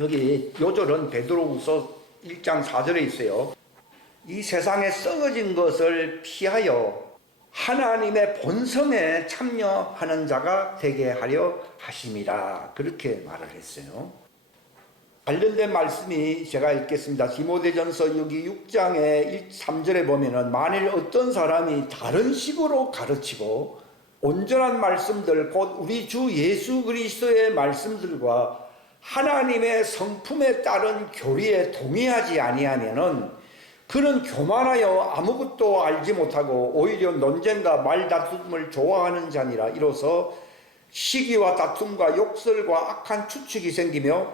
여기 요절은 베드로후서 1장 4절에 있어요. 이 세상에 썩어진 것을 피하여 하나님의 본성에 참여하는 자가 되게 하려 하심이라. 그렇게 말을 했어요. 관련된 말씀이 제가 읽겠습니다. 디모데전서 여기 6장의 3절에 보면은 만일 어떤 사람이 다른 식으로 가르치고 온전한 말씀들 곧 우리 주 예수 그리스도의 말씀들과 하나님의 성품에 따른 교리에 동의하지 아니하면은 그는 교만하여 아무것도 알지 못하고 오히려 논쟁과 말다툼을 좋아하는 자니라. 이로써 시기와 다툼과 욕설과 악한 추측이 생기며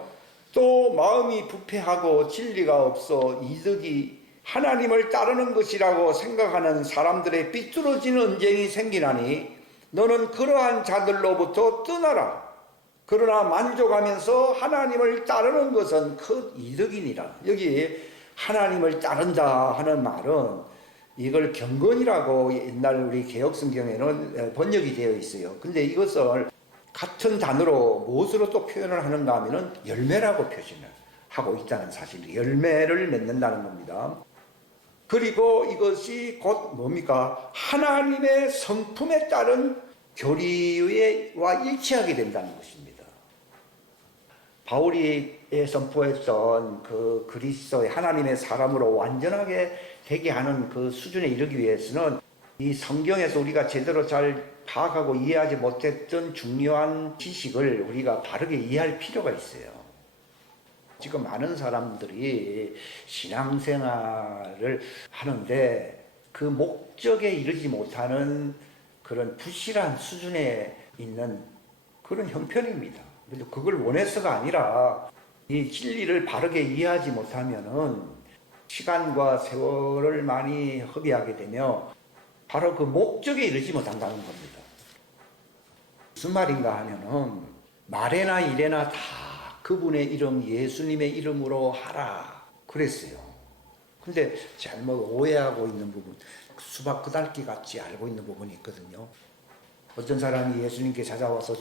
또 마음이 부패하고 진리가 없어 이득이 하나님을 따르는 것이라고 생각하는 사람들의 삐뚤어진 언쟁이 생기나니 너는 그러한 자들로부터 떠나라. 그러나 만족하면서 하나님을 따르는 것은 큰 이득이니라. 여기 하나님을 따른다 하는 말은 이걸 경건이라고 옛날 우리 개혁성경에는 번역이 되어 있어요. 근데 이것을 같은 단어로 무엇으로 또 표현을 하는가 하면은 열매라고 표현을 하고 있다는 사실, 열매를 맺는다는 겁니다. 그리고 이것이 곧 뭡니까? 하나님의 성품에 따른 교리와 일치하게 된다는 것입니다. 바울이 선포했던 그 그리스도의 하나님의 사람으로 완전하게 되게 하는 그 수준에 이르기 위해서는 이 성경에서 우리가 제대로 잘 파악하고 이해하지 못했던 중요한 지식을 우리가 바르게 이해할 필요가 있어요. 지금 많은 사람들이 신앙생활을 하는데 그 목적에 이르지 못하는 그런 부실한 수준에 있는 그런 형편입니다. 그래서 그걸 원해서가 아니라 이 진리를 바르게 이해하지 못하면은 시간과 세월을 많이 허비하게 되며 바로 그 목적에 이르지 못한다는 겁니다. 무슨 말인가 하면은 말에나 일에나 다 그분의 이름 예수님의 이름으로 하라 그랬어요. 근데 잘못 오해하고 있는 부분, 수박 그달기 같이 알고 있는 부분이 있거든요. 어떤 사람이 예수님께 찾아와서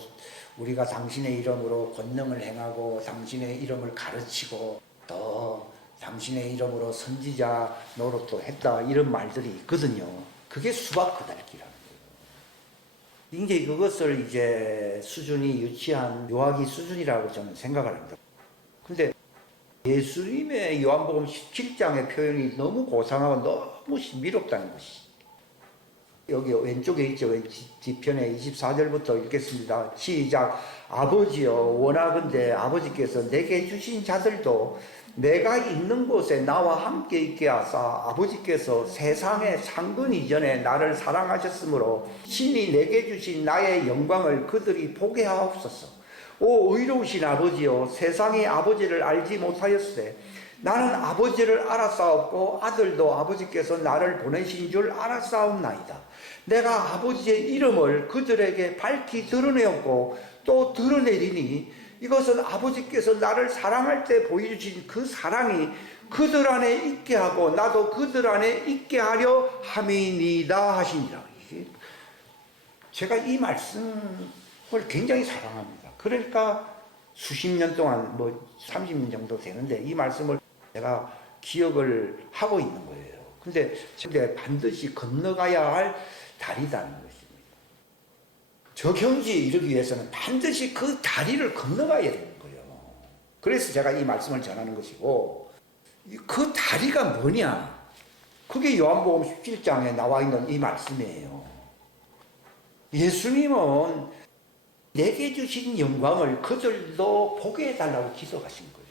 우리가 당신의 이름으로 권능을 행하고 당신의 이름을 가르치고 또 당신의 이름으로 선지자 노릇도 했다 이런 말들이 있거든요. 그게 수박 그달기라는 거예요. 이제 그것을 이제 수준이 유치한 묘하기 수준이라고 저는 생각을 합니다. 근데 예수님의 요한복음 17장의 표현이 너무 고상하고 너무 신비롭다는 것이. 여기 왼쪽에 있죠. 뒤편에 24절부터 읽겠습니다. 시작. 아버지여 원하건대 아버지께서 내게 주신 자들도 내가 있는 곳에 나와 함께 있게 하사 아버지께서 세상에 창건 이전에 나를 사랑하셨으므로 신이 내게 주신 나의 영광을 그들이 보게 하옵소서. 오 의로우신 아버지여 세상이 아버지를 알지 못하였으되 나는 아버지를 알았사옵고 아들도 아버지께서 나를 보내신 줄 알았사옵나이다. 내가 아버지의 이름을 그들에게 밝히 드러내었고 또 드러내리니 이것은 아버지께서 나를 사랑할 때 보여주신 그 사랑이 그들 안에 있게 하고 나도 그들 안에 있게 하려 함이니이다 하시니라. 제가 이 말씀을 굉장히 사랑합니다. 그러니까 수십 년 동안 30년 정도 되는데 이 말씀을 제가 기억을 하고 있는 거예요. 근데 반드시 건너가야 할 다리다는 것입니다. 저 경지에 이르기 위해서는 반드시 그 다리를 건너가야 되는 거예요. 그래서 제가 이 말씀을 전하는 것이고 그 다리가 뭐냐? 그게 요한복음 17장에 나와 있는 이 말씀이에요. 예수님은 내게 주신 영광을 그들도 보게 해달라고 기도하신 거예요.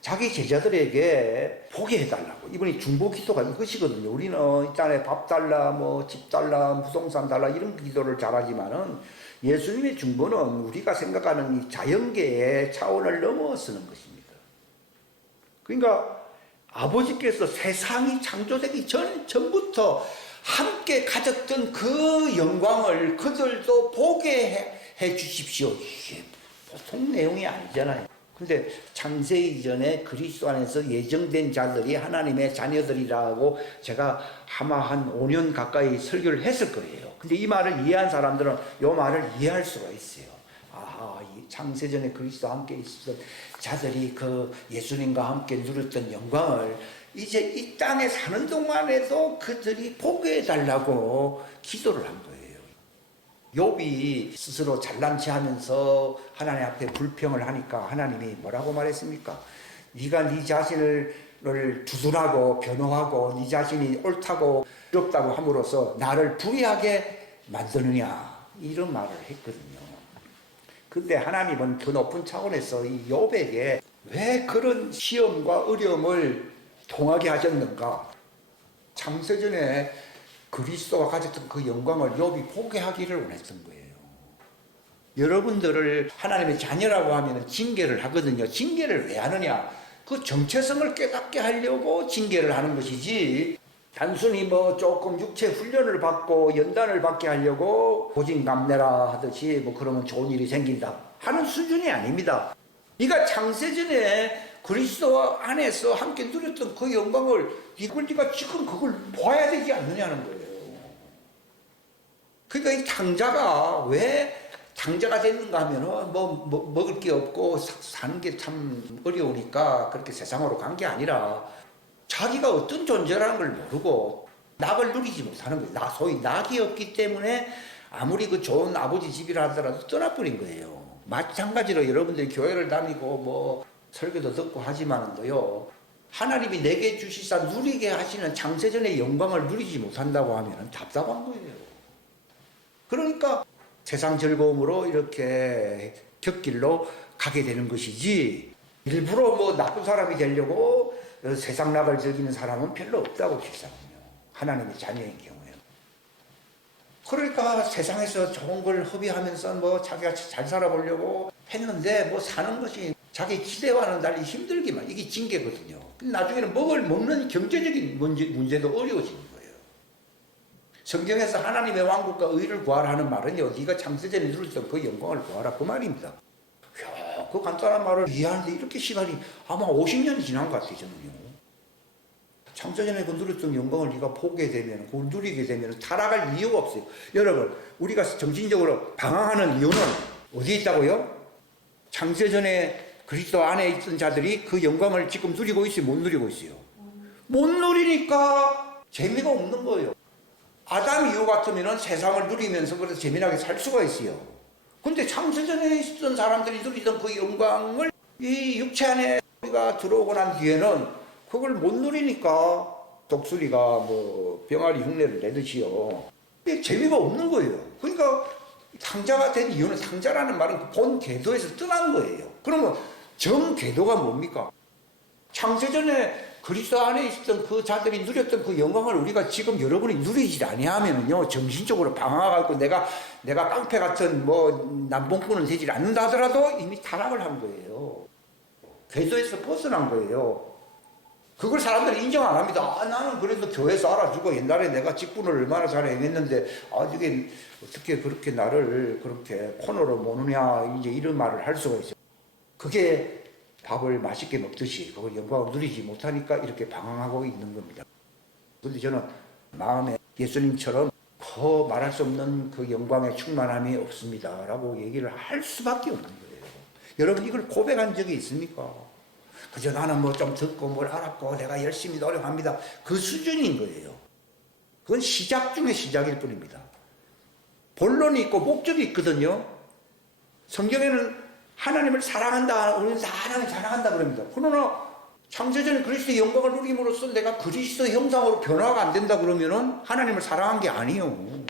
자기 제자들에게 보게 해달라고. 이분이 중보 기도가 이것이거든요. 우리는 있잖아요. 밥 달라, 집 달라, 부동산 달라 이런 기도를 잘하지만은 예수님의 중보는 우리가 생각하는 이 자연계의 차원을 넘어서는 것입니다. 그러니까 아버지께서 세상이 창조되기 전부터 함께 가졌던 그 영광을 그들도 보게 해 주십시오. 이게 보통 내용이 아니잖아요. 근데 창세 이전에 그리스도 안에서 예정된 자들이 하나님의 자녀들이라고 제가 아마 한 5년 가까이 설교를 했을 거예요. 근데 이 말을 이해한 사람들은 이 말을 이해할 수가 있어요. 창세전에 그리스도와 함께 있었던 자들이 그 예수님과 함께 누렸던 영광을 이제 이 땅에 사는 동안에도 그들이 보게 해달라고 기도를 한 거예요. 욥이 스스로 잘난 체하면서 하나님 앞에 불평을 하니까 하나님이 뭐라고 말했습니까? 네가 네 자신을 두둔하고 변호하고 네 자신이 옳다고 어렵다고 함으로써 나를 불의하게 만드느냐, 이런 말을 했거든요. 근데 하나님은 더 높은 차원에서 이 욥에게 왜 그런 시험과 어려움을 통하게 하셨는가? 창세전에 그리스도가 가졌던 그 영광을 욥이 보게 하기를 원했던 거예요. 여러분들을 하나님의 자녀라고 하면 징계를 하거든요. 징계를 왜 하느냐? 그 정체성을 깨닫게 하려고 징계를 하는 것이지, 단순히 뭐 조금 육체 훈련을 받고 연단을 받게 하려고 고진감래라 하듯이 뭐 그러면 좋은 일이 생긴다 하는 수준이 아닙니다. 네가 창세전에 그리스도 안에서 함께 누렸던 그 영광을 네가 지금 그걸 봐야 되지 않느냐는 거예요. 그러니까 이 탕자가 왜 탕자가 됐는가 하면은 뭐 먹을 게 없고 사는 게 참 어려우니까 그렇게 세상으로 간 게 아니라 자기가 어떤 존재라는 걸 모르고 낙을 누리지 못하는 거예요. 소위 낙이 없기 때문에 아무리 그 좋은 아버지 집이라 하더라도 떠나버린 거예요. 마찬가지로 여러분들이 교회를 다니고 뭐 설교도 듣고 하지만은요, 하나님이 내게 주시사 누리게 하시는 창세전의 영광을 누리지 못한다고 하면 답답한 거예요. 그러니까 세상 즐거움으로 이렇게 곁길로 가게 되는 것이지, 일부러 뭐 나쁜 사람이 되려고 세상 낙을 즐기는 사람은 별로 없다고 세상은요. 하나님의 자녀인 경우에. 그러니까 세상에서 좋은 걸 허비하면서 뭐 자기가 잘 살아보려고 했는데 뭐 사는 것이 자기 기대와는 달리 힘들기만, 이게 징계거든요. 나중에는 먹는 경제적인 문제도 어려워지는 거예요. 성경에서 하나님의 왕국과 의를 구하라 하는 말은요, 네가 창세전에 누렸던 그 영광을 구하라, 그 말입니다. 이야, 그 간단한 말을 이해하는데 이렇게 시간이 아마 50년이 지난 것 같아요, 저는요. 창세전에 그 누렸던 영광을 네가 보게 되면, 그걸 누리게 되면 타락할 이유가 없어요. 여러분, 우리가 정신적으로 방황하는 이유는 어디에 있다고요? 창세전에 그리스도 안에 있던 자들이 그 영광을 지금 누리고 있어요? 못 누리고 있어요? 못 누리니까 재미가 없는 거예요. 아담 이후 같으면 세상을 누리면서 그래서 재미나게 살 수가 있어요. 근데 창세전에 있던 사람들이 누리던 그 영광을 이 육체 안에 우리가 들어오고 난 뒤에는 그걸 못 누리니까 독수리가 뭐 병아리 흉내를 내듯이요. 재미가 없는 거예요. 그러니까 탕자가 된 이유는, 탕자라는 말은 그 본 궤도에서 떠난 거예요. 그러면 정 궤도가 뭡니까? 창세전에 그리스도 안에 있었던 그 자들이 누렸던 그 영광을 우리가 지금 여러분이 누리지 아니하면요, 정신적으로 방황하고 내가 깡패 같은 뭐 남봉꾼은 되지 않는다 하더라도 이미 타락을 한 거예요. 궤도에서 벗어난 거예요. 그걸 사람들이 인정 안 합니다. 나는 그래도 교회에서 알아주고 옛날에 내가 직분을 얼마나 잘 행했는데 이게 어떻게 그렇게 나를 그렇게 코너로 모느냐, 이제 이런 말을 할 수가 있어요. 그게 밥을 맛있게 먹듯이 그걸 영광을 누리지 못하니까 이렇게 방황하고 있는 겁니다. 그런데 저는 마음에 예수님처럼 더 말할 수 없는 그 영광의 충만함이 없습니다 라고 얘기를 할 수밖에 없는 거예요. 여러분, 이걸 고백한 적이 있습니까? 그저 나는 뭐 좀 듣고 뭘 알았고 내가 열심히 노력합니다, 그 수준인 거예요. 그건 시작 중에 시작일 뿐입니다. 본론이 있고 목적이 있거든요. 성경에는 하나님을 사랑한다, 우리는 하나님을 사랑한다 그럽니다. 그러나 창세전에 그리스도의 영광을 누림으로써 내가 그리스도 형상으로 변화가 안 된다 그러면은 하나님을 사랑한 게 아니에요.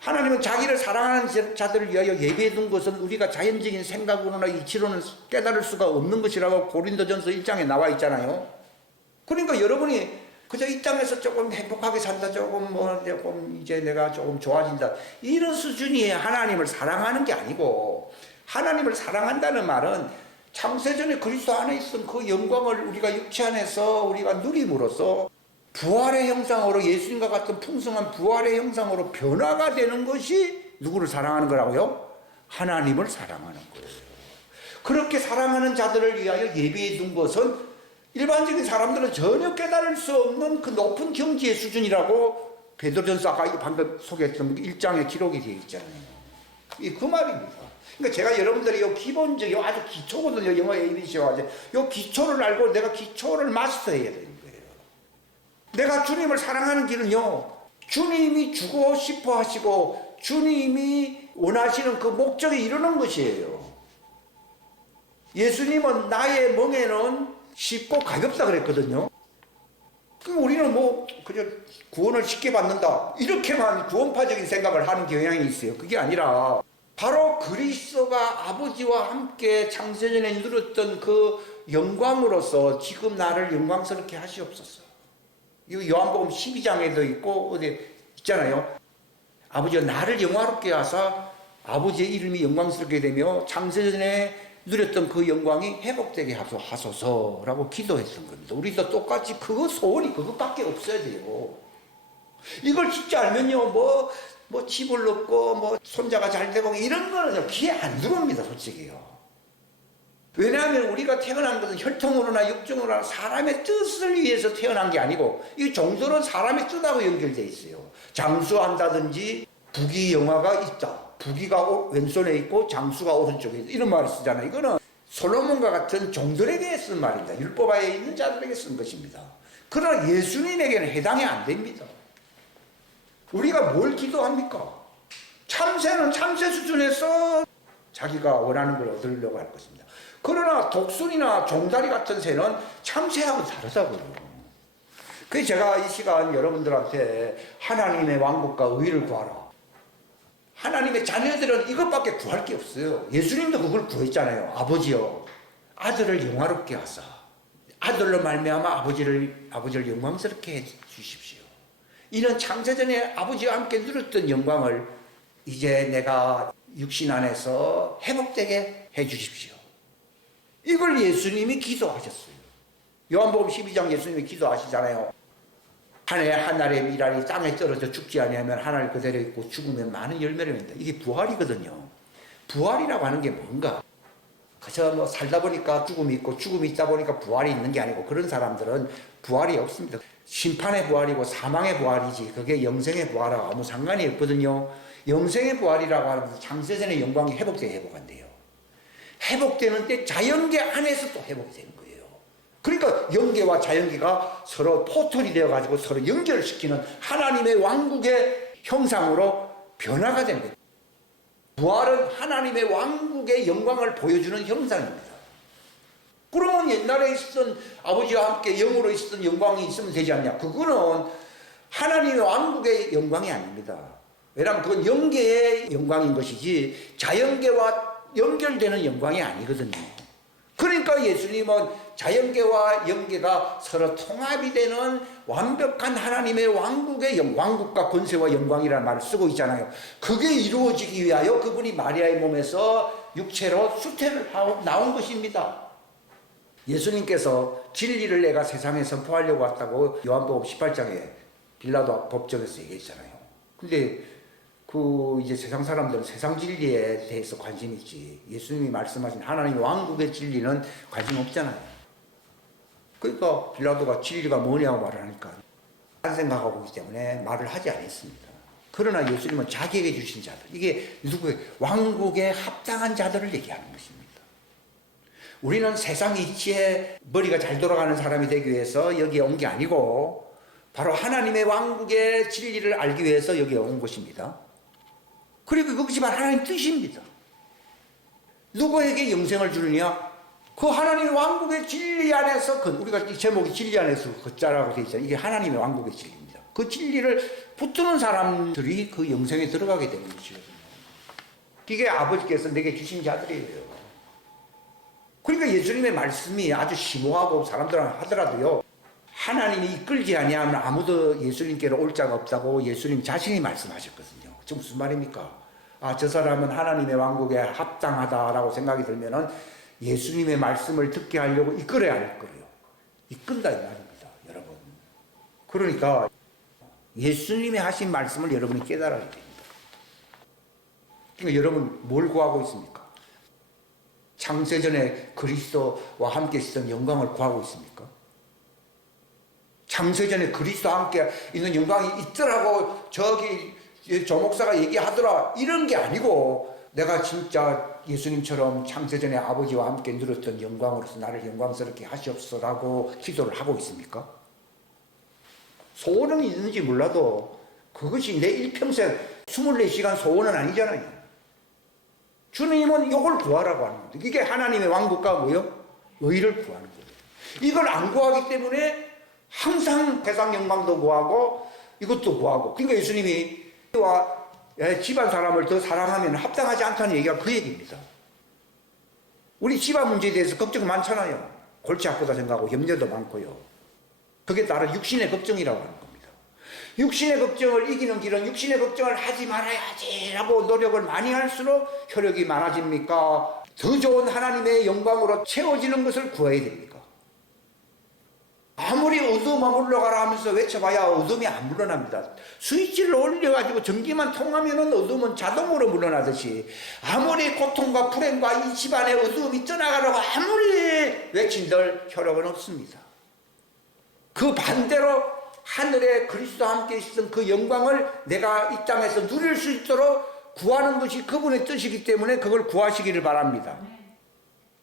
하나님은 자기를 사랑하는 자들을 위하여 예비해 둔 것은 우리가 자연적인 생각으로나 이치로는 깨달을 수가 없는 것이라고 고린도전서 1장에 나와 있잖아요. 그러니까 여러분이 그저 이 땅에서 조금 행복하게 산다, 조금 이제 내가 조금 좋아진다, 이런 수준이 하나님을 사랑하는 게 아니고, 하나님을 사랑한다는 말은 창세전에 그리스도 안에 있던 그 영광을 우리가 육체 안에서 우리가 누림으로써 부활의 형상으로, 예수님과 같은 풍성한 부활의 형상으로 변화가 되는 것이 누구를 사랑하는 거라고요? 하나님을 사랑하는 거예요. 그렇게 사랑하는 자들을 위하여 예비해 둔 것은 일반적인 사람들은 전혀 깨달을 수 없는 그 높은 경지의 수준이라고 베드로전서 아까 방금 소개했던 1장에 기록이 되어 있잖아요. 그 말입니다. 그러니까 제가 여러분들이 요 기본적인 아주 기초거든요. 영어 ABC와 요 기초를 알고 내가 기초를 마스터해야 되는 거예요. 내가 주님을 사랑하는 길은요, 주님이 주고 싶어 하시고 주님이 원하시는 그 목적에 이루는 것이에요. 예수님은 나의 멍에는 쉽고 가볍다 그랬거든요. 그럼 우리는 뭐 그냥 구원을 쉽게 받는다 이렇게만 구원파적인 생각을 하는 경향이 있어요. 그게 아니라 바로 그리스도가 아버지와 함께 창세전에 누렸던 그 영광으로서 지금 나를 영광스럽게 하시옵소서. 이 요한복음 12장에도 있고 어디 있잖아요. 아버지가 나를 영화롭게 하사 아버지의 이름이 영광스럽게 되며 창세전에 누렸던 그 영광이 회복되게 하소서라고 기도했던 겁니다. 우리도 똑같이 그 소원이 그것밖에 없어야 돼요. 이걸 진짜 알면요, 뭐 집을 얻고 뭐 손자가 잘 되고 이런 거는 귀에 안 들어옵니다, 솔직히요. 왜냐하면 우리가 태어난 것은 혈통으로나 육정으로나 사람의 뜻을 위해서 태어난 게 아니고 이 종들은 사람의 뜻하고 연결되어 있어요. 장수한다든지 부귀영화가 있다. 부귀가 왼손에 있고 장수가 오른쪽에 있다. 이런 말을 쓰잖아요. 이거는 솔로몬과 같은 종들에게 쓴 말입니다. 율법하에 있는 자들에게 쓴 것입니다. 그러나 예수님에게는 해당이 안 됩니다. 우리가 뭘 기도합니까? 참새는 참새 수준에서 자기가 원하는 걸 얻으려고 할 것입니다. 그러나 독수리나 종다리 같은 새는 참새하고 다르다고요. 그래서 제가 이 시간 여러분들한테 하나님의 왕국과 의를 구하라. 하나님의 자녀들은 이것밖에 구할 게 없어요. 예수님도 그걸 구했잖아요. 아버지여, 아들을 영화롭게 하사 아들로 말미암아 아버지를 영광스럽게 해 주십시오. 이런 창세전에 아버지와 함께 누렸던 영광을 이제 내가 육신 안에서 회복되게 해 주십시오. 이걸 예수님이 기도하셨어요. 요한복음 12장 예수님이 기도하시잖아요. 하늘의 미랄이 땅에 떨어져 죽지 아니하면 하늘 그대로 있고 죽으면 많은 열매를 맺는다. 이게 부활이거든요. 부활이라고 하는 게 뭔가? 그저 뭐 살다 보니까 죽음이 있고 죽음이 있다 보니까 부활이 있는 게 아니고 그런 사람들은 부활이 없습니다. 심판의 부활이고 사망의 부활이지 그게 영생의 부활하고 아무 상관이 없거든요. 영생의 부활이라고 하면서 창세전의 영광이 회복한대요. 회복되는 때 자연계 안에서 또 회복이 되는 거예요. 그러니까 영계와 자연계가 서로 포털이 되어가지고 서로 연결시키는 하나님의 왕국의 형상으로 변화가 되는 거예요. 부활은 하나님의 왕국의 영광을 보여주는 형상입니다. 그러면 옛날에 있었던 아버지와 함께 영으로 있었던 영광이 있으면 되지 않냐? 그거는 하나님의 왕국의 영광이 아닙니다. 왜냐하면 그건 영계의 영광인 것이지 자연계와 연결되는 영광이 아니거든요. 그러니까 예수님은 자연계와 영계가 서로 통합이 되는 완벽한 하나님의 왕국의 왕국과 권세와 영광이라는 말을 쓰고 있잖아요. 그게 이루어지기 위하여 그분이 마리아의 몸에서 육체로 수태를 하고 나온 것입니다. 예수님께서 진리를 내가 세상에 선포하려고 왔다고 요한복음 18장에 빌라도 법정에서 얘기했잖아요. 근데 이제 세상 사람들은 세상 진리에 대해서 관심이 있지. 예수님이 말씀하신 하나님의 왕국의 진리는 관심 없잖아요. 그러니까 빌라도가 진리가 뭐냐고 말하니까 딴 생각하고 있기 때문에 말을 하지 않았습니다. 그러나 예수님은 자기에게 주신 자들, 이게 누구의 왕국에 합당한 자들을 얘기하는 것입니다. 우리는 세상 이치에 머리가 잘 돌아가는 사람이 되기 위해서 여기에 온 게 아니고 바로 하나님의 왕국의 진리를 알기 위해서 여기에 온 것입니다. 그리고 그것이 바로 하나님 뜻입니다. 누구에게 영생을 주느냐? 그 하나님의 왕국의 진리 안에서, 우리가 이 제목이 진리 안에서 걷자라고 되어 있잖아요. 이게 하나님의 왕국의 진리입니다. 그 진리를 붙드는 사람들이 그 영생에 들어가게 되는 것이거든요. 이게 아버지께서 내게 주신 자들이에요. 그러니까 예수님의 말씀이 아주 심오하고 사람들은 하더라도요, 하나님이 이끌지 아니하면 아무도 예수님께로 올 자가 없다고 예수님 자신이 말씀하셨거든요. 저 무슨 말입니까? 저 사람은 하나님의 왕국에 합당하다라고 생각이 들면은 예수님의 말씀을 듣게 하려고 이끌어야 할 거예요. 이끈다 이 말입니다, 여러분. 그러니까 예수님이 하신 말씀을 여러분이 깨달아야 됩니다. 그러니까 여러분 뭘 구하고 있습니까? 창세전에 그리스도와 함께 있었던 영광을 구하고 있습니까? 창세전에 그리스도와 함께 있는 영광이 있더라고 저기 조 목사가 얘기하더라 이런 게 아니고 내가 진짜 예수님처럼 창세전에 아버지와 함께 누렸던 영광으로서 나를 영광스럽게 하시옵소서라고 기도를 하고 있습니까? 소원은 있는지 몰라도 그것이 내 일평생 24시간 소원은 아니잖아요. 주님은 이걸 구하라고 하는 겁니다. 이게 하나님의 왕국과 뭐요? 의를 구하는 거예요. 이걸 안 구하기 때문에 항상 세상 영광도 구하고 이것도 구하고. 그러니까 예수님이 집안 사람을 더 사랑하면 합당하지 않다는 얘기가 그 얘기입니다. 우리 집안 문제에 대해서 걱정 많잖아요. 골치 아프다 생각하고 염려도 많고요. 그게 나를 육신의 걱정이라고 하는 겁니다. 육신의 걱정을 이기는 길은 육신의 걱정을 하지 말아야지라고 노력을 많이 할수록 혈육이 많아집니까? 더 좋은 하나님의 영광으로 채워지는 것을 구해야 됩니까? 아무리 어두움아 물러가라 하면서 외쳐봐야 어둠이 안 물러납니다. 스위치를 올려가지고 전기만 통하면 어둠은 자동으로 물러나듯이 아무리 고통과 불행과 이 집안의 어두움이 떠나가라고 아무리 외친들 혈육은 없습니다. 그 반대로 하늘에 그리스도와 함께 있었던 그 영광을 내가 이 땅에서 누릴 수 있도록 구하는 것이 그분의 뜻이기 때문에 그걸 구하시기를 바랍니다.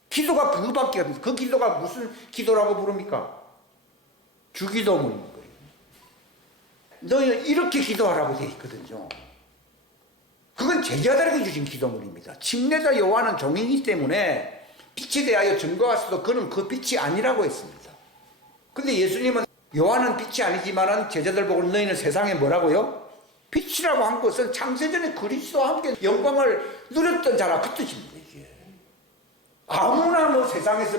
기도가 그거밖에 없습니다. 그 기도가 무슨 기도라고 부릅니까? 주기도문인 거예요. 너희는 이렇게 기도하라고 되어 있거든요. 그건 제자들에게 주신 기도문입니다. 침례자 요한은 종이기 때문에 빛에 대하여 증거하셔도 그는 그 빛이 아니라고 했습니다. 근데 예수님은 요한은 빛이 아니지만은 제자들 보고 너희는 세상에 뭐라고요? 빛이라고 한 것은 창세전에 그리스도와 함께 영광을 누렸던 자라 그 뜻입니다. 이게 아무나 뭐 세상에서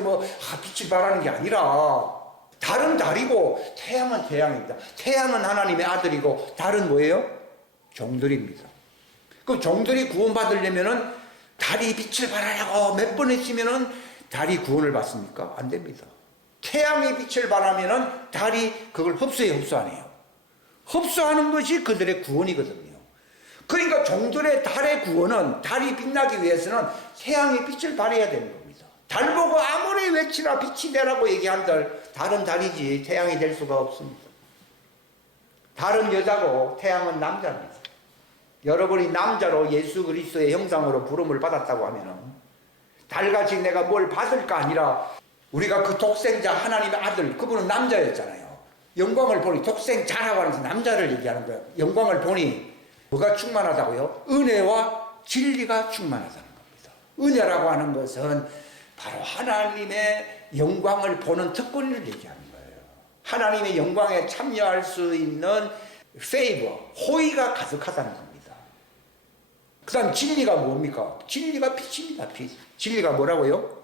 빛을 발하는 게 아니라 달은 달이고 태양은 태양입니다. 태양은 하나님의 아들이고 달은 뭐예요? 종들입니다. 그럼 종들이 구원받으려면은 달이 빛을 발하려고 몇 번 했으면은 달이 구원을 받습니까? 안 됩니다. 태양이 빛을 발하면은 달이 그걸 흡수 안 해요. 흡수하는 것이 그들의 구원이거든요. 그러니까 종들의 달의 구원은 달이 빛나기 위해서는 태양이 빛을 발해야 되는 겁니다. 달 보고 아무리 외치라 빛이 되라고 얘기한들 달은 달이지 태양이 될 수가 없습니다. 달은 여자고 태양은 남자입니다. 여러분이 남자로 예수 그리스도의 형상으로 부름을 받았다고 하면은 달같이 내가 뭘 받을까 아니라 우리가 그 독생자 하나님의 아들 그분은 남자였잖아요. 영광을 보니 독생자라고 하면서 남자를 얘기하는 거예요. 영광을 보니 뭐가 충만하다고요? 은혜와 진리가 충만하다는 겁니다. 은혜라고 하는 것은 바로 하나님의 영광을 보는 특권을 얘기하는 거예요. 하나님의 영광에 참여할 수 있는 페이버, 호의가 가득하다는 겁니다. 그 다음 진리가 뭡니까? 진리가 빛입니다. 빛. 진리가 뭐라고요?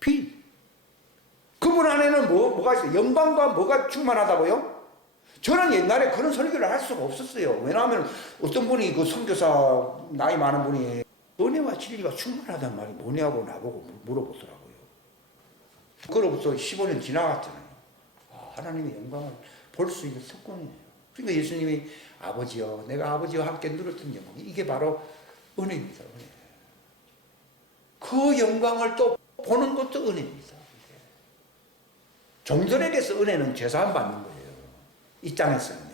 빛. 그분 안에는 뭐가 있어요? 영광과 뭐가 충만하다고요? 저는 옛날에 그런 설교를 할 수가 없었어요. 왜냐하면 어떤 분이 그 선교사 나이 많은 분이 은혜와 진리가 충만하단 말이 뭐냐고 나보고 물어보더라고요. 그로부터 15년 지나갔잖아요. 하나님의 영광을 볼 수 있는 특권이네요. 그러니까 예수님이 아버지여 내가 아버지와 함께 누렸던 영광 이게 바로 은혜입니다. 은혜. 그 영광을 또 보는 것도 은혜입니다. 종들에게서 은혜는 죄사함 받는 거예요. 이 땅에서는요.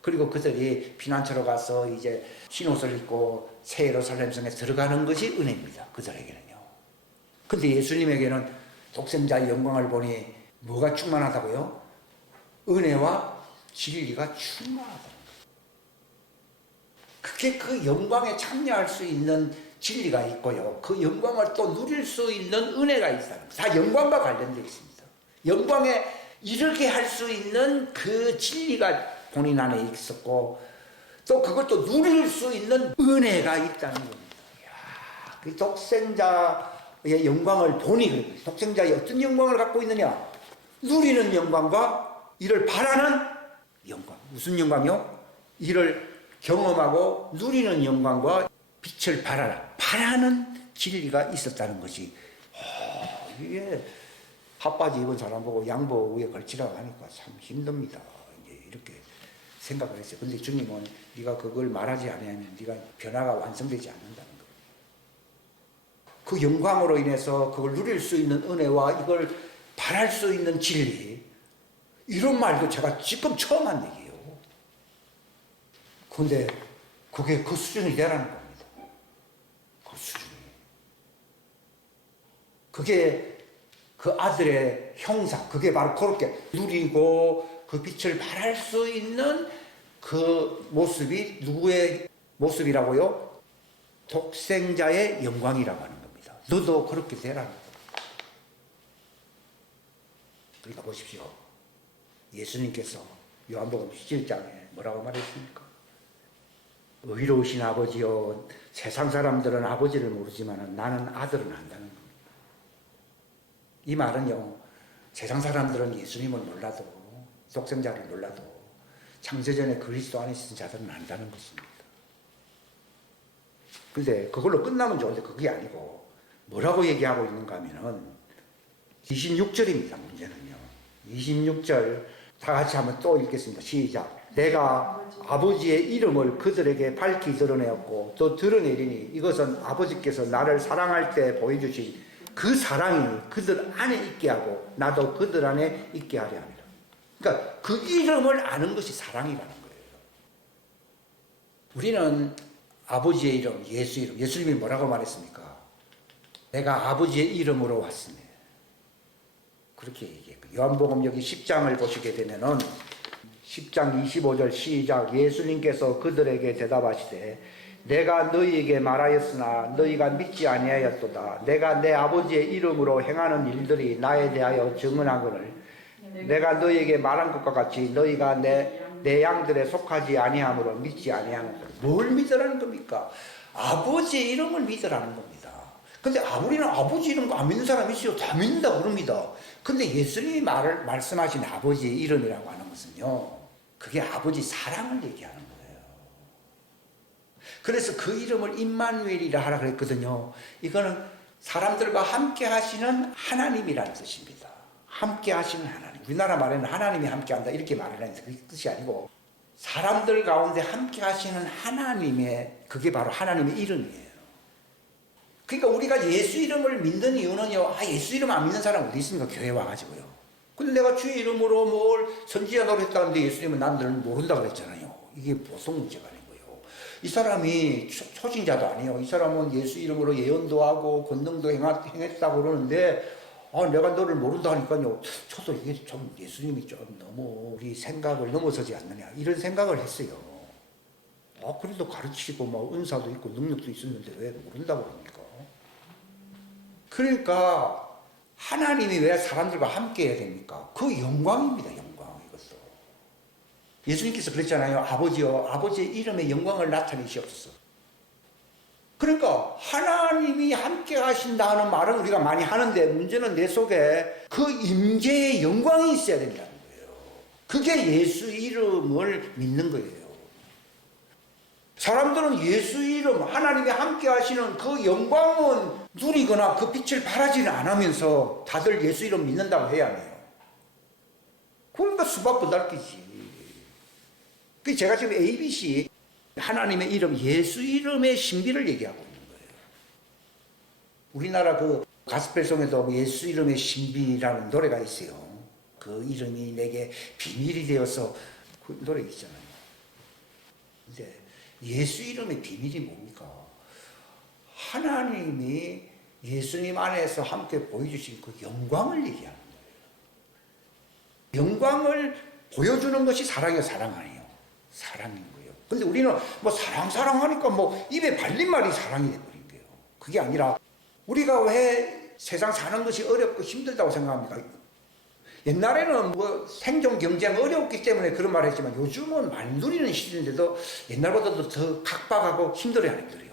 그리고 그들이 피난처로 가서 이제 흰옷을 입고 새 예루살렘 성에 들어가는 것이 은혜입니다. 그들에게는요. 근데 예수님에게는 독생자의 영광을 보니 뭐가 충만하다고요? 은혜와 진리가 충만하다는 거예요. 그게 그 영광에 참여할 수 있는 진리가 있고요. 그 영광을 또 누릴 수 있는 은혜가 있다는 거예요. 다 영광과 관련되어 있습니다. 영광에 이르게 할 수 있는 그 진리가 본인 안에 있었고 또 그것도 누릴 수 있는 은혜가 있다는 겁니다. 이야, 그 독생자의 영광을 보니 독생자의 어떤 영광을 갖고 있느냐? 누리는 영광과 이를 바라는 영광. 무슨 영광이요? 이를 경험하고 누리는 영광과 빛을 바라는 진리가 있었다는 것이 이게 핫바지 입은 사람 보고 양복 위에 걸치라고 하니까 참 힘듭니다. 이제 이렇게 생각을 했어요. 근데 주님은 네가 그걸 말하지 않으면 네가 변화가 완성되지 않는다는 거예요. 그 영광으로 인해서 그걸 누릴 수 있는 은혜와 이걸 바랄 수 있는 진리 이런 말도 제가 지금 처음 한 얘기예요. 근데 그게 그 수준이 되라는 겁니다. 그 그게 그 아들의 형상, 그게 바로 그렇게 누리고 그 빛을 발할 수 있는 그 모습이 누구의 모습이라고요? 독생자의 영광이라고 하는 겁니다. 너도 그렇게 되라는 겁니다. 그러니까 보십시오. 예수님께서 요한복음 17장에 뭐라고 말했습니까? 의로우신 아버지요, 세상 사람들은 아버지를 모르지만 나는 아들은 안다는 겁니다. 이 말은요, 세상 사람들은 예수님을 몰라도, 독생자를 몰라도 창세전에 그리스도 안에 있는 자들은 안다는 것입니다. 근데 그걸로 끝나면 좋은데 그게 아니고 뭐라고 얘기하고 있는가 하면은 26절입니다. 문제는요. 26절 다 같이 한번 또 읽겠습니다. 시작. 내가 아버지의 이름을 그들에게 밝히 드러내었고 또 드러내리니 이것은 아버지께서 나를 사랑할 때 보여주신 그 사랑이 그들 안에 있게 하고 나도 그들 안에 있게 하려 합니다. 그러니까 그 이름을 아는 것이 사랑이라는 거예요. 우리는 아버지의 이름, 예수 이름, 예수님이 뭐라고 말했습니까? 내가 아버지의 이름으로 왔으니 그렇게 얘기했고, 요한복음 여기 10장을 보시게 되면은 10장 25절 시작. 예수님께서 그들에게 대답하시되 내가 너희에게 말하였으나 너희가 믿지 아니하였도다. 내가 내 아버지의 이름으로 행하는 일들이 나에 대하여 증언하거늘 내가 너희에게 말한 것과 같이 너희가 내 양들에 속하지 아니하므로 믿지 아니하는 것. 뭘 믿으라는 겁니까? 아버지의 이름을 믿으라는 겁니다. 근데 우리는 아버지 이름 안 믿는 사람이 있어요. 다 믿는다고 그럽니다. 근데 예수님이 말씀하신 아버지의 이름이라고 하는 것은요, 그게 아버지 사랑을 얘기하는 거예요. 그래서 그 이름을 임마누엘이라 하라 그랬거든요. 이거는 사람들과 함께 하시는 하나님이라는 뜻입니다. 함께 하시는 하나님. 우리나라 말에는 하나님이 함께 한다 이렇게 말을 하는데 그 뜻이 아니고 사람들 가운데 함께 하시는 하나님의, 그게 바로 하나님의 이름이에요. 그러니까 우리가 예수 이름을 믿는 이유는요, 예수 이름 안 믿는 사람 어디 있습니까? 교회 와가지고요. 근데 내가 주의 이름으로 뭘 선지자 노릇했다는데 예수님은 남들은 모른다 그랬잖아요. 이게 보통 문제가 아니고요. 이 사람이 초신자도 아니에요. 이 사람은 예수 이름으로 예언도 하고 권능도 행했다고 그러는데 내가 너를 모른다 하니까요, 저도 이게 좀 예수님이 좀 너무 우리 생각을 넘어서지 않느냐 이런 생각을 했어요. 그래도 가르치고 뭐 은사도 있고 능력도 있었는데 왜 모른다고 그럽니까? 그러니까 하나님이 왜 사람들과 함께 해야 됩니까? 그 영광입니다. 영광. 이것도 예수님께서 그랬잖아요. 아버지여, 아버지의 이름의 영광을 나타내시옵소서. 그러니까 하나님이 함께 하신다는 말은 우리가 많이 하는데 문제는 내 속에 그 임재의 영광이 있어야 된다는 거예요. 그게 예수 이름을 믿는 거예요. 사람들은 예수 이름, 하나님이 함께 하시는 그 영광은 누리거나 그 빛을 발하지는 않으면서 다들 예수 이름 믿는다고 해야 해요. 그러니까 수박부달기지. 제가 지금 ABC 하나님의 이름, 예수 이름의 신비를 얘기하고 있는 거예요. 우리나라 그 가스펠송에도 예수 이름의 신비라는 노래가 있어요. 그 이름이 내게 비밀이 되어서 그 노래 있잖아요. 근데 예수 이름의 비밀이 뭡니까? 하나님이 예수님 안에서 함께 보여주신 그 영광을 얘기하는 거예요. 영광을 보여주는 것이 사랑이에요, 사랑 아니에요? 사랑인 거예요. 근데 우리는 뭐 사랑하니까 뭐 입에 발린 말이 사랑이 돼버린 거예요. 그게 아니라 우리가 왜 세상 사는 것이 어렵고 힘들다고 생각합니까? 옛날에는 뭐 생존 경쟁 어려웠기 때문에 그런 말을 했지만 요즘은 많이 누리는 시대인데도 옛날보다도 더 각박하고 힘들어야 힘들어요.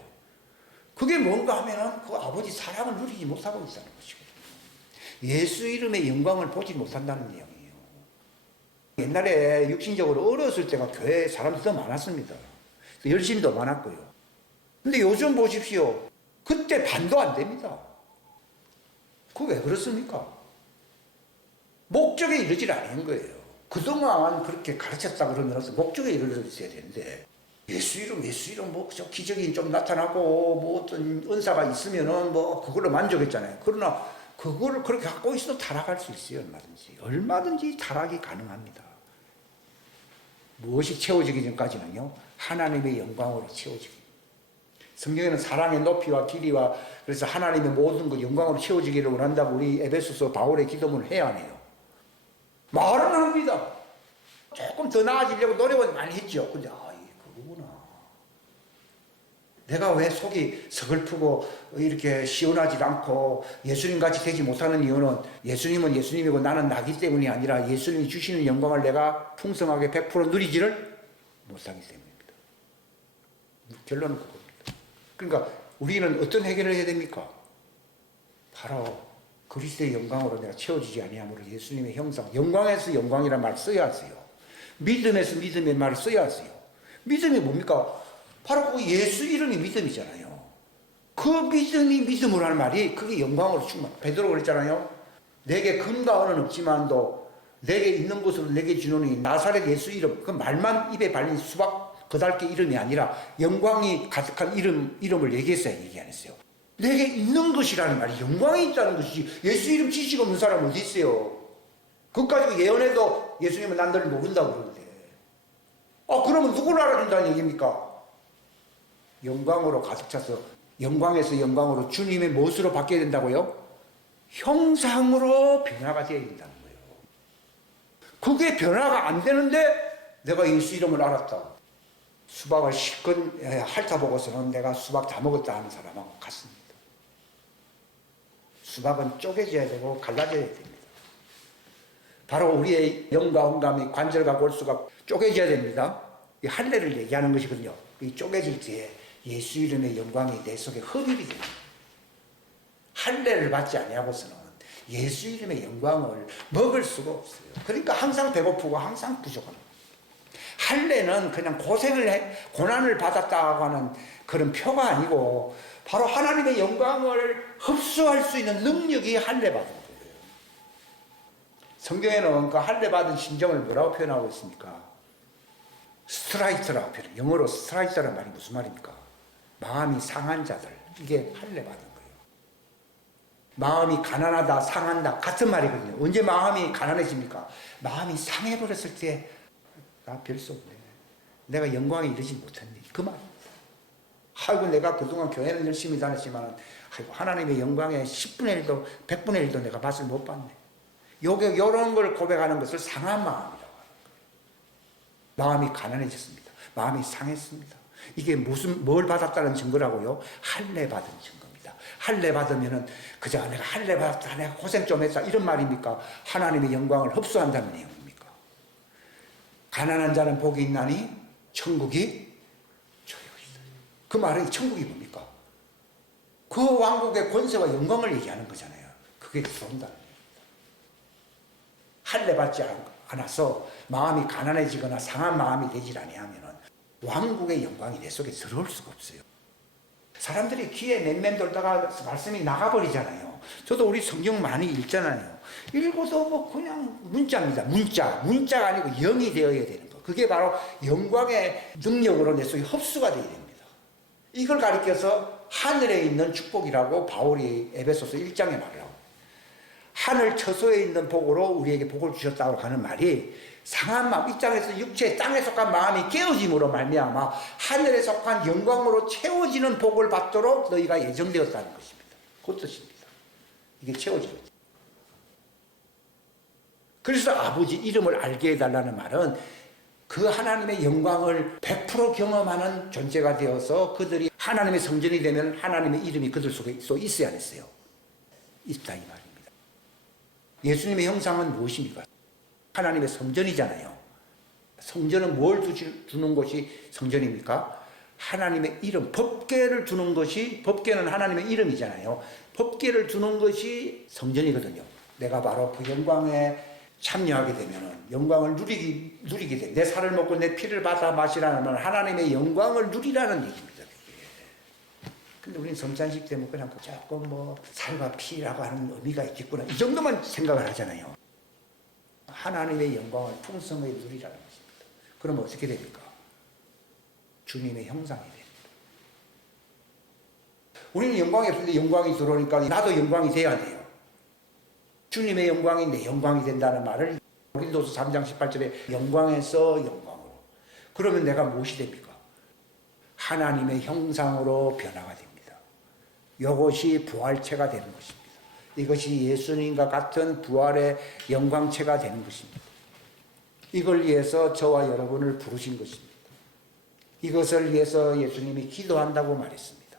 그게 뭔가 하면은 그 아버지 사랑을 누리지 못하고 있다는 것이거든요. 예수 이름의 영광을 보지 못한다는 내용이에요. 옛날에 육신적으로 어렸을 때가 교회에 사람들이 더 많았습니다. 열심도 많았고요. 근데 요즘 보십시오. 그때 반도 안 됩니다. 그거 왜 그렇습니까? 목적에 이르질 않은 거예요. 그동안 그렇게 가르쳤다 그러면 목적에 이르렀어야 되는데 예수 이름 뭐 기적이 좀 나타나고 뭐 어떤 은사가 있으면은 뭐 그걸로 만족했잖아요. 그러나 그거를 그렇게 갖고 있어도 타락할 수 있어요. 얼마든지 타락이 가능합니다. 무엇이 채워지기 전까지는요, 하나님의 영광으로 채워지기. 성경에는 사랑의 높이와 길이와 그래서 하나님의 모든 것 영광으로 채워지기를 원한다고 우리 에베소서 바울의 기도문을 해야 하네요. 말은 합니다. 조금 더 나아지려고 노력은 많이 했죠. 근데 이게 그거구나. 내가 왜 속이 서글프고 이렇게 시원하지 않고 예수님같이 되지 못하는 이유는 예수님은 예수님이고 나는 나기 때문이 아니라 예수님이 주시는 영광을 내가 풍성하게 100% 누리지를 못하기 때문입니다. 결론은 그겁니다. 그러니까 우리는 어떤 해결을 해야 됩니까? 바로 그리스도의 영광으로 내가 채워지지 아니하므로 예수님의 형상, 영광에서 영광이라는 말을 써야 하세요. 믿음에서 믿음의 말을 써야 하세요. 믿음이 뭡니까? 바로 그 예수 이름이 믿음이잖아요. 그 믿음이 믿음으로 하는 말이 그게 영광으로 충만. 베드로가 그랬잖아요. 내게 금과 은은 없지만도 내게 있는 것으로 내게 주노니 나사렛 예수 이름. 그 말만 입에 발린 수박 그달개 이름이 아니라 영광이 가득한 이름을 얘기했어요. 얘기 안 했어요. 내게 있는 것이라는 말이 영광이 있다는 것이지 예수 이름 지식 없는 사람 어디 있어요? 그것 가지고 예언해도 예수님은 난 너를 모른다고 그러는데 그러면 누구를 알아준다는 얘기입니까? 영광으로 가득 차서 영광에서 영광으로 주님의 무엇으로 바뀌어야 된다고요? 형상으로 변화가 되어야 된다는 거예요. 그게 변화가 안 되는데 내가 예수 이름을 알았다. 수박을 실컷 핥아보고서는 내가 수박 다 먹었다 하는 사람하고 같습니다. 수박은 쪼개져야 되고 갈라져야 됩니다. 바로 우리의 영과 혼감이 관절과 골수가 쪼개져야 됩니다. 이 할례를 얘기하는 것이거든요. 이 쪼개질 때 예수 이름의 영광이 내 속에 흡입이 됩니다. 할례를 받지 아니하고서는 예수 이름의 영광을 먹을 수가 없어요. 그러니까 항상 배고프고 항상 부족합니다. 할례는 그냥 고난을 받았다고 하는 그런 표가 아니고 바로 하나님의 영광을 흡수할 수 있는 능력이 할례 받은 거예요. 성경에는 그 할례 받은 심정을 뭐라고 표현하고 있습니까? 스트라이트라고 표현해요. 영어로 스트라이트라는 말이 무슨 말입니까? 마음이 상한 자들. 이게 할례 받은 거예요. 마음이 가난하다, 상한다 같은 말이거든요. 언제 마음이 가난해집니까? 마음이 상해버렸을 때 나 별 수 없네. 내가 영광에 이르지 못했네. 그 말입니다. 아이고 내가 그동안 교회는 열심히 다녔지만 아이고 하나님의 영광에 10분의 1도 100분의 1도 내가 맛을 못 봤네. 이런 걸 고백하는 것을 상한 마음이라고 하는 거예요. 마음이 가난해졌습니다. 마음이 상했습니다. 이게 뭘 받았다는 증거라고요? 할례 받은 증거입니다. 할례 받으면은 그저 내가 할례 받았다, 내가 고생 좀 했다 이런 말입니까? 하나님의 영광을 흡수한다는 내용입니까? 가난한 자는 복이 있나니 천국이 저희가 있어요. 그 말은 천국이 뭡니까? 그 왕국의 권세와 영광을 얘기하는 거잖아요. 그게 들어온다는 거예요. 할례 받지 않아서 마음이 가난해지거나 상한 마음이 되질 아니하면은 왕국의 영광이 내 속에 들어올 수가 없어요. 사람들이 귀에 맴맴 돌다가 말씀이 나가버리잖아요. 저도 우리 성경 많이 읽잖아요. 읽어도 뭐 그냥 문자입니다. 문자가 아니고 영이 되어야 되는 거. 그게 바로 영광의 능력으로 내 속에 흡수가 되어야 됩니다. 이걸 가리켜서 하늘에 있는 축복이라고 바울이 에베소서 1장에 말을 하고 하늘 처소에 있는 복으로 우리에게 복을 주셨다고 하는 말이 상한 마음, 이 땅에서 육체, 땅에 속한 마음이 깨어짐으로 말미암아 하늘에 속한 영광으로 채워지는 복을 받도록 너희가 예정되었다는 것입니다. 그 뜻입니다. 이게 채워지는 거죠. 그래서 아버지 이름을 알게 해달라는 말은 그 하나님의 영광을 100% 경험하는 존재가 되어서 그들이 하나님의 성전이 되면 하나님의 이름이 그들 속에 있어야 했어요. 있다 이 말입니다. 예수님의 형상은 무엇입니까? 하나님의 성전이잖아요. 성전은 뭘 두는 것이 성전입니까? 하나님의 이름, 법궤를 두는 것이, 법궤는 하나님의 이름이잖아요. 법궤를 두는 것이 성전이거든요. 내가 바로 그 영광에 참여하게 되면은 영광을 누리게 돼. 내 살을 먹고 내 피를 받아 마시라는 말, 하나님의 영광을 누리라는 얘기입니다. 그게. 근데 우리는 성찬식 때문에 그냥 조금 살과 피라고 하는 의미가 있겠구나. 이 정도만 생각을 하잖아요. 하나님의 영광을 풍성하게 누리라는 것입니다. 그러면 어떻게 됩니까? 주님의 형상이 됩니다. 우리는 영광이 없는데 영광이 들어오니까 나도 영광이 돼야 돼요. 주님의 영광이 내 영광이 된다는 말을 고린도서 3장 18절에 영광에서 영광으로. 그러면 내가 무엇이 됩니까? 하나님의 형상으로 변화가 됩니다. 이것이 부활체가 되는 것입니다. 이것이 예수님과 같은 부활의 영광체가 되는 것입니다. 이걸 위해서 저와 여러분을 부르신 것입니다. 이것을 위해서 예수님이 기도한다고 말했습니다.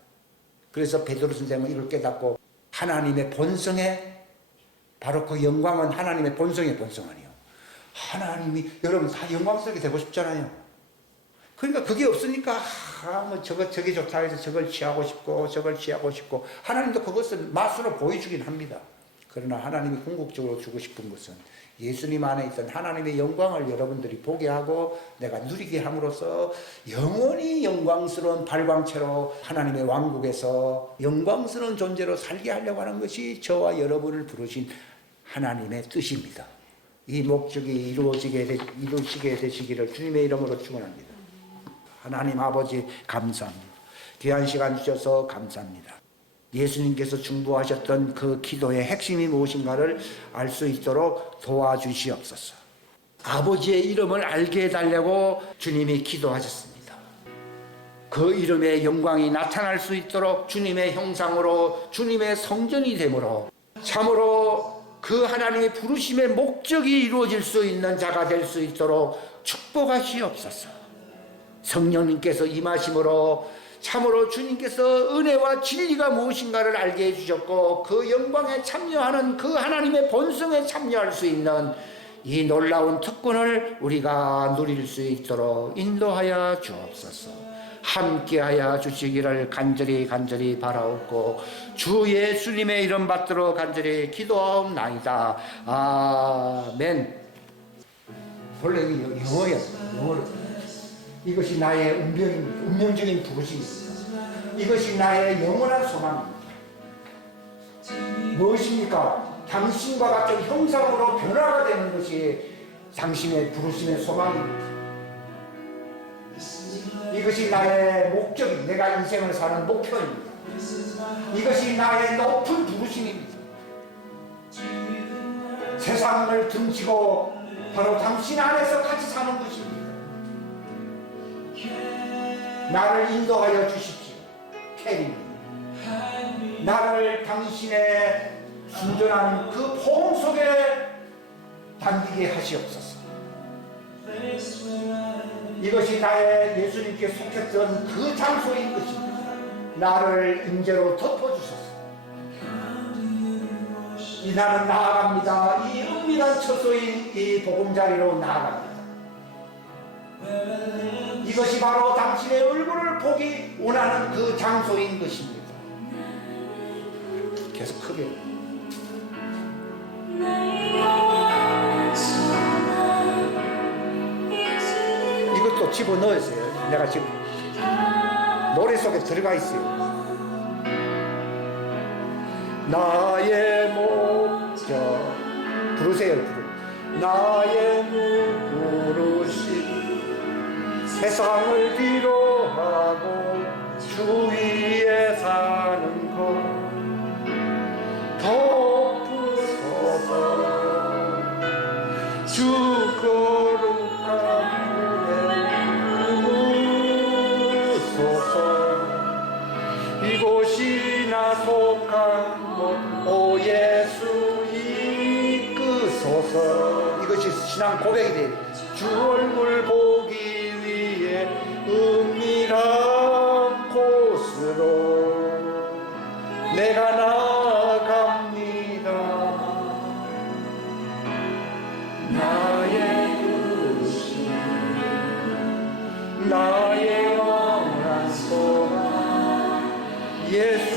그래서 베드로 선생은 이걸 깨닫고 하나님의 본성에, 바로 그 영광은 하나님의 본성의 본성 아니에요. 하나님이, 여러분 다 영광스럽게 되고 싶잖아요. 그러니까 그게 없으니까 뭐 저게 좋다 해서 저걸 취하고 싶고 저걸 취하고 싶고, 하나님도 그것을 맛으로 보여주긴 합니다. 그러나 하나님이 궁극적으로 주고 싶은 것은 예수님 안에 있던 하나님의 영광을 여러분들이 보게 하고 내가 누리게 함으로써 영원히 영광스러운 발광체로 하나님의 왕국에서 영광스러운 존재로 살게 하려고 하는 것이 저와 여러분을 부르신 하나님의 뜻입니다. 이 목적이 이루어지게 되시기를 주님의 이름으로 축원합니다. 하나님 아버지 감사합니다. 귀한 시간 주셔서 감사합니다. 예수님께서 중보하셨던 그 기도의 핵심이 무엇인가를 알 수 있도록 도와주시옵소서. 아버지의 이름을 알게 해달라고 주님이 기도하셨습니다. 그 이름의 영광이 나타날 수 있도록 주님의 형상으로 주님의 성전이 되므로 참으로 그 하나님의 부르심의 목적이 이루어질 수 있는 자가 될 수 있도록 축복하시옵소서. 성령님께서 임하심으로 참으로 주님께서 은혜와 진리가 무엇인가를 알게 해주셨고 그 영광에 참여하는 그 하나님의 본성에 참여할 수 있는 이 놀라운 특권을 우리가 누릴 수 있도록 인도하여 주옵소서. 함께하여 주시기를 간절히 바라옵고 주 예수님의 이름 받들어 간절히 기도하옵나이다. 아멘. 원래 영어예요. 이것이 나의 운명적인 부르심입니다. 이것이 나의 영원한 소망입니다. 무엇입니까? 당신과 같은 형상으로 변화가 되는 것이 당신의 부르심의 소망입니다. 이것이 나의 목적입니다. 내가 인생을 사는 목표입니다. 이것이 나의 높은 부르심입니다. 세상을 등지고 바로 당신 안에서 같이 사는 것입니다. 나를 인도하여 주십시오. 캐리, 나를 당신의 순전한 그 포옹 속에 담기게 하시옵소서. 이것이 나의 예수님께 속했던 그 장소인 것입니다. 나를 임재로 덮어주소서. 나는 나아갑니다. 이 은밀한 처소인 이 보금자리로 나아갑니다. 이것이 바로 당신의 얼굴을 보기 원하는 그 장소인 것입니다. 계속 크게. 이것도 집어넣으세요. 내가 지금 노래 속에 들어가 있어요. 나의 목적 부르세요. 나의 부르심 세상을 위로하고 주 위에 사는 것 덮으소서. 주 거룩한 은혜 부으소서. 이곳이 나 속한 곳 오 예수 이끄소서. 이것이 신앙 고백이 돼요. 주 얼굴 보기 위해 은밀한 곳으로 내가 나아갑니다. 나의 부르심 나의 영원한 소망 예수